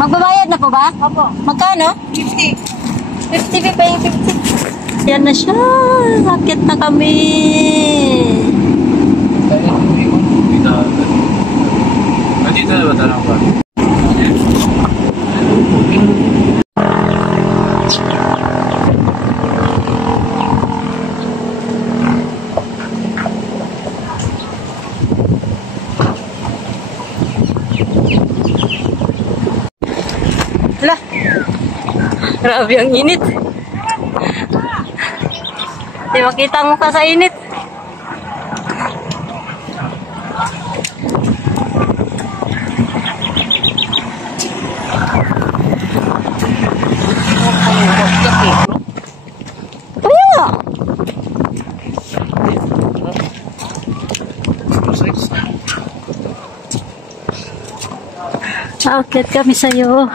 Magbabayad na po ba? Opo. Magkano? 50. 50 pa yung 50. Yan na siya. Rakit na kami. Dito na ba tanong ba? Hala. Grabe ang init. Di makita ang mukha sa init. Kaya. Akit kami sa'yo.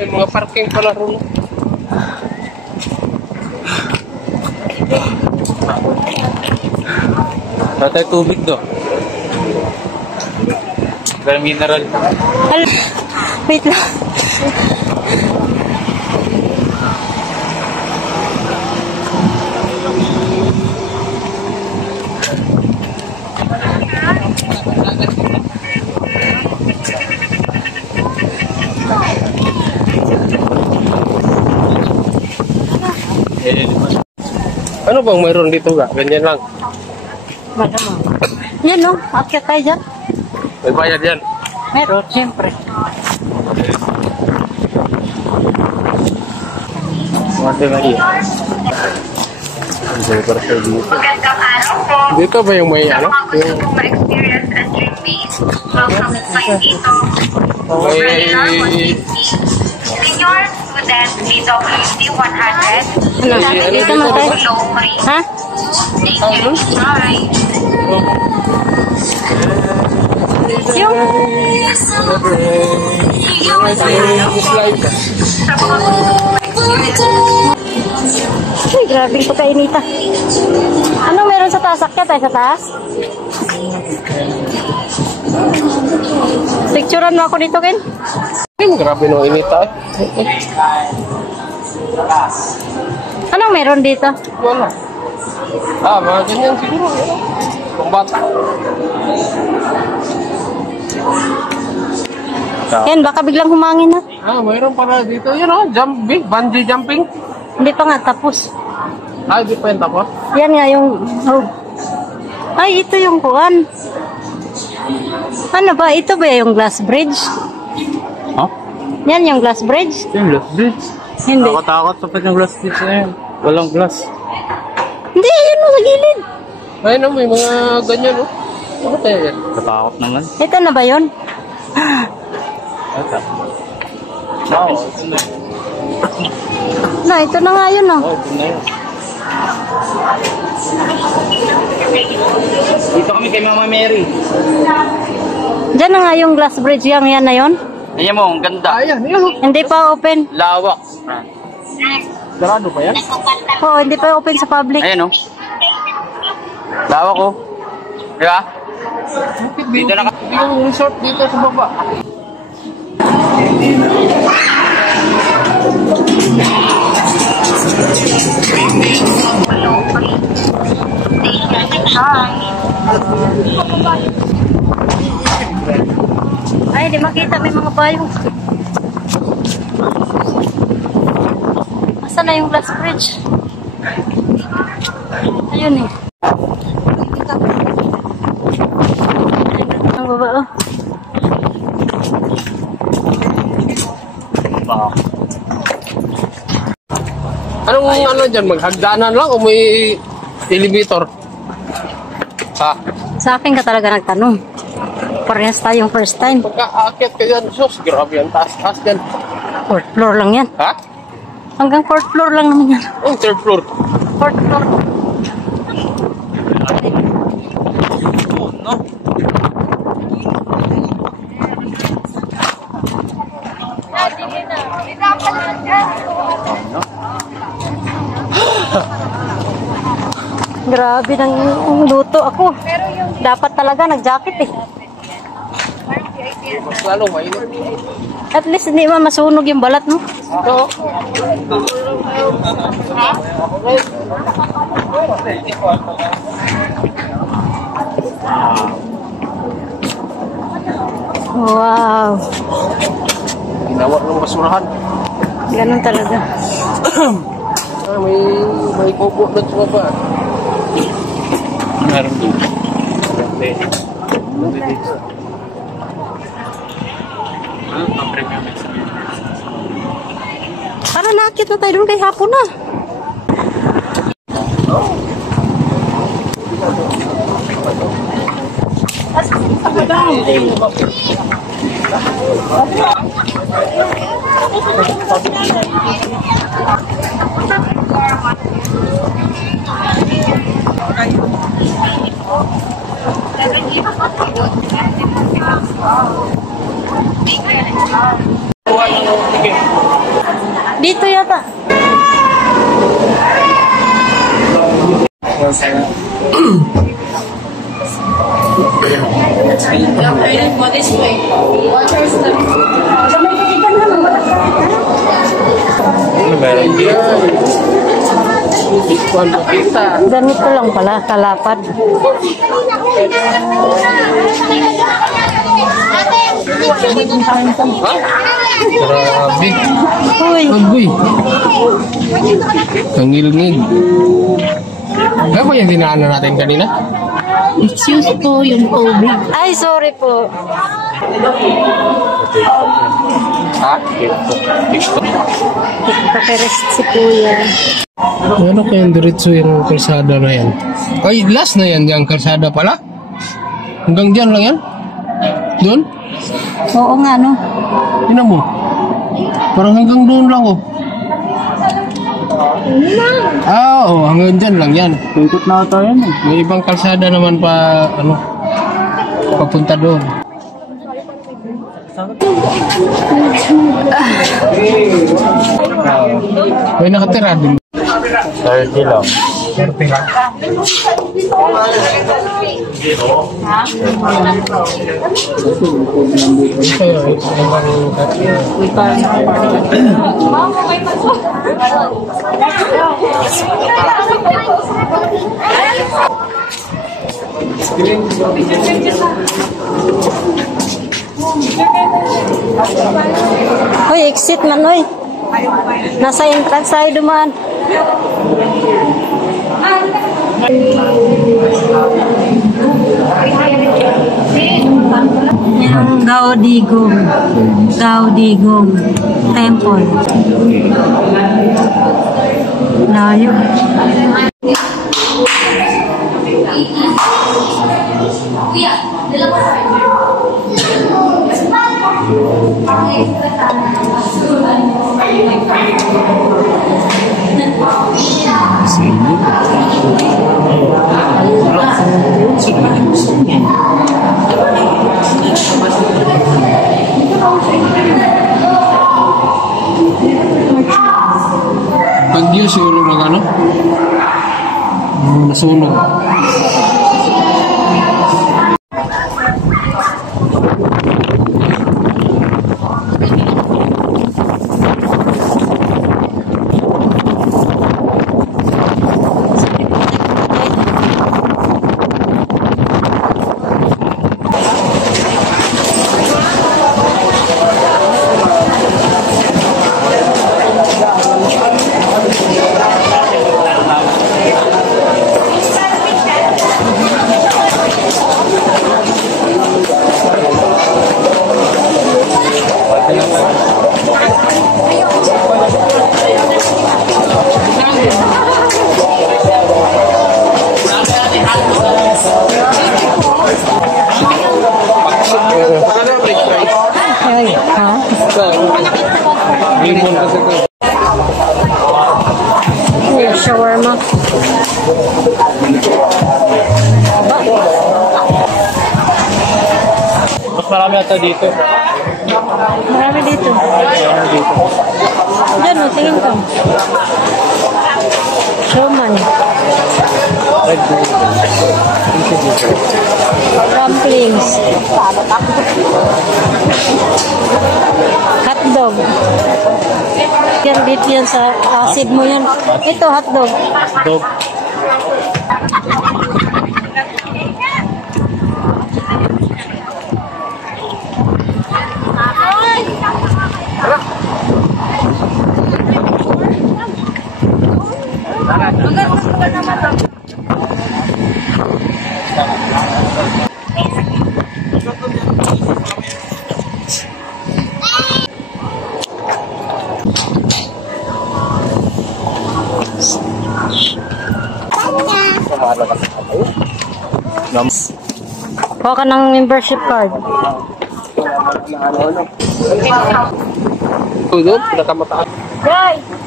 May mga parking pala rin. Tatay tubig do. Pero mineral. Wait lang. Ano bang mayroon dito ga? Ganyan lang. Madama. Yan no, akyat tayo dyan. May bayad yan. Meron, siyempre. Mati Maria. Magandang araw po. Dito ba yung may ano? Mga gusto kong ma-experience and dream base. Welcome inside dito. Senior student PWD 100. Dito na tayo. Ha? Thank you. Bye. Yung... Uy, grabe yung pagkainita. Anong meron sa taas? Akyat tayo sa taas? Picturean mo ako dito, Ken? Grabe no inita. Anong meron dito? Wala. Mga ganyan siguro. Kung bata. Ken, baka biglang humangin na. Mayroon pala dito. Yun jumping. Bungee jumping. Hindi pa nga tapos. Di pa yung tapos. Yan nga yung... Oh. Ay, ito yung kuwan. Ano ba? Ito ba yung glass bridge? Yan yung glass bridge? Yung glass bridge? Hindi. Takot-takot sa yung glass bridge na yan. Walang glass. Hindi, yun mo sa gilid. Ayun may mga ganyan Ano kaya yan? Katakot naman. Ito na ba yun? Ito. Wow, ito na. Ito na nga yun Ito na yun. Dito kami kay Mama Mary. Diyan na nga yung glass bridge yan na yun? Ayan mo, ang ganda. Ayan. Hindi pa open. Lawak. Sarado pa yan? Oo, hindi pa open sa public. Ayan Lawak Diba? Dito na yung resort dito sa baba. Ay, di makita, may mga bayong. Asan na yung glass bridge? Ayun ang baba Anong dyan? Maghagdanan lang o may elevator? Sa akin ka talaga nagtanong. Parehas tayong first time. Pagka-aakyat ka dyan, sus, grabe yan, taas-taas dyan. 4th floor lang yan. Ha? Hanggang 4th floor lang naman yan. 3rd floor. 4th floor. No? Grabe ng luto ako. Dapat talaga nag-jacket eh. Mas lalo, mainit. At least hindi masunog yung balat, no? Ito. Wow. Ginawa ng basurahan. Ganun talaga. May kubo na sa baba. Meron dito. Dito. Para nakit na tayo doon kay hapon na. Dito yata. Ganito lang pala, kalapad. Grabe. Uy, Agoy. Kangilngig. Kaya ba yung dinaanan natin kanina? excuse po yung tubig. Ay, sorry po. Ha? Ito. Pakerest si Kuya. Ano kayang diretso yung kalsada na yan? Ay, last na yan yung kalsada pala? Hanggang dyan lang yan? Doon? Oo nga, no? Tingnan mo. Parang hanggang doon lang, oh. Oo, hanggang dyan lang yan. Ikot na ata yan eh. May ibang kalsada naman pa, papunta doon. May nakatira din. 30 lang. 30 lang. Hoy, exit man, hoy. Nasa entrance tayo dumaan. Yung Gaudigong Temple. Layo. Bagyo siguro ng ano? Nasunog. Ay, ha? Limon kasi ko. Yung shawarma. Mas marami ata dito. Marami dito. Diyan, tingin ka. Showman. Dumplings. Hotdog. Yan, dito yan sa acid mo yan. Ito, hotdog. Dog. Kuha ka ng membership card. Tudod, nakamataas. Guys!